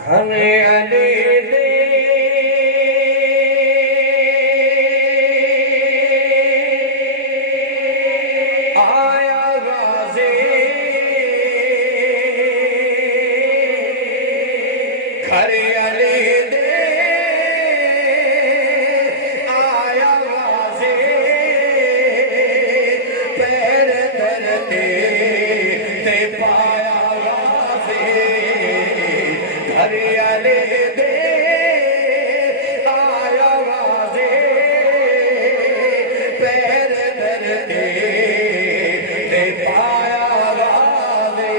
घने अली दे आया गाज़ी घरे अली दे आया गाज़ी पैर धरते ते पाया गाज़ी घरे अली दे आया गाज़ी पैर धरते ते पाया गाज़ी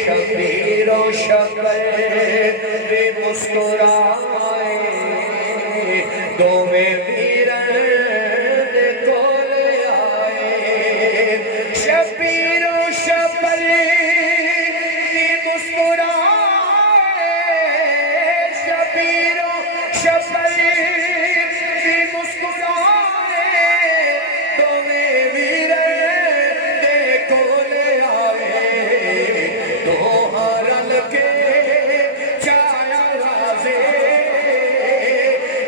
शबीरो शकर भी मुस्कुराए दो में वीरन दे कोल आए शबीरो शकर भी मुस्कुराए शबीरो शकर भी मुस्कुराए दो में वीरन दे कोल आए दो हरल के छाया गाज़ी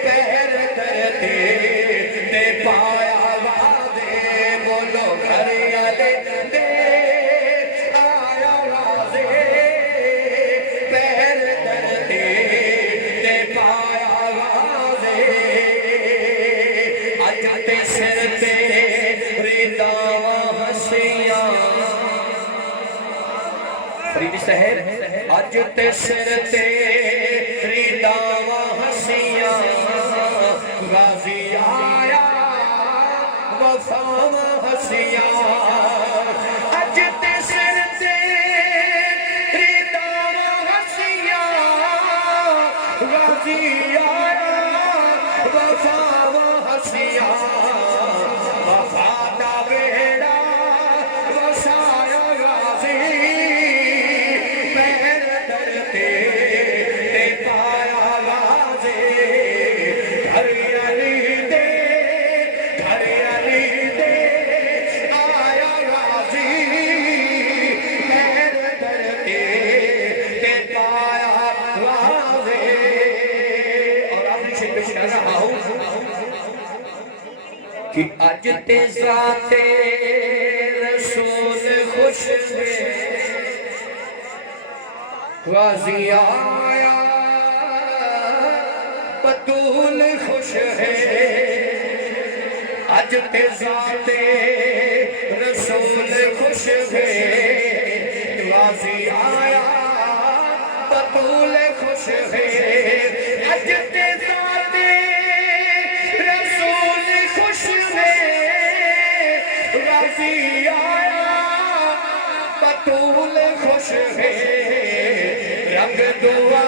पैर धरते ते पाया गाज़ी बोलो घरे अली दे आया गाज़ी पैर धरते ते पाया गाज़ी अज ते सिर ते रिदावा हसियां फरीद साहब अज ते सिर ते रिदावा हसियां गाज़ी आया वफावा हसियां अज ते सिर ते रिदावा हसियां गाज़ी आया वफावा हसियां वफा दा बेड़ा वसाया गाज़ी पैर धरते ते पाया गाज़ी घरे अली दे आया गाज़ी पैर धरते ते पाया गाज़ी और आपने शेर पे सुना रहा हूँ कि अज ते ज़ाते रसूल खुश है गाज़ी आया बतूल खुश है अज ते ज़ाते रसूल खुश है गाज़ी आया बतूल खुश है अज ते ज़ाते रसूल खुश है गाज़ी आया बतूल खुश है रंग दुआ